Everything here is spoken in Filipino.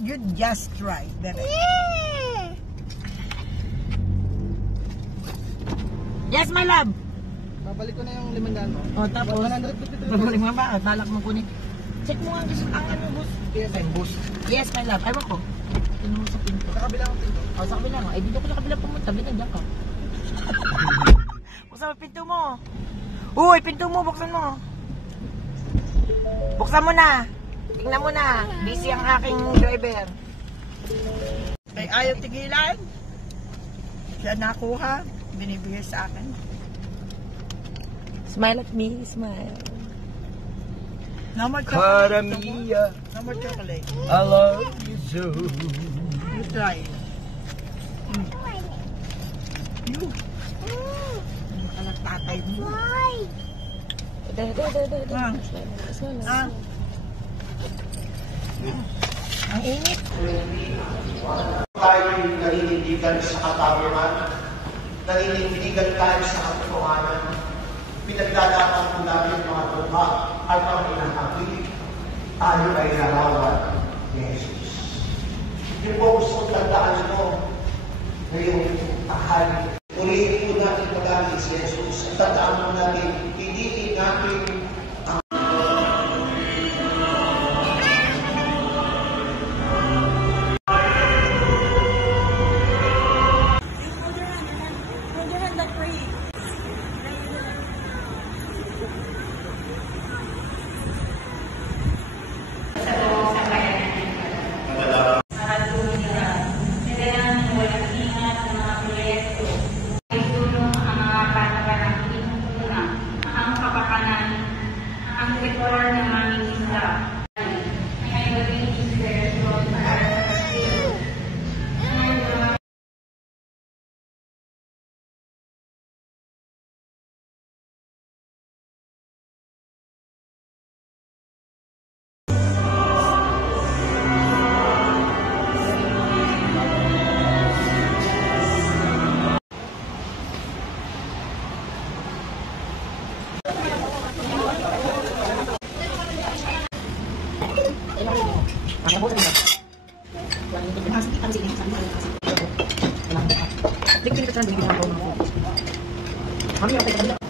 You just try. Yes, my love. Babalik ko na yung 500 mo. O, tapos, babalik mo ba? Balak mo kunin. Check mo nga gusto ang ano, boss. Yes, I'm boss. Yes, my love. Ewan ko. Tingnan mo sa pinto. Sa kabila ang pinto. O, sa kabila nga. Eh, dito ko sa kabila pumunta. Binagyan ka. Buksan mo pinto mo. Uy, pinto mo. Buksan mo. Buksan mo na. Tingnan mo na. Busy ang aking driver. Ay, ayaw tigilan. Siya nakuha. Binibigay sa akin. Smile at me. Smile. No more chocolate. Karamia, No more chocolate. I love you so. You try. You. Anak tatay mo. Ah. Ang init. Tayo naninindigan sa katarungan, naninindigan tayo sa katotohanan, pinagdadaanan po namin mga tuha at mga inakabili, tayo ay narawan ni Jesus. Yung po gusto kong tandaan mo, ngayong tahali, ulitin po natin magamit si Jesus. At tandaan mo natin, hindi natin Kami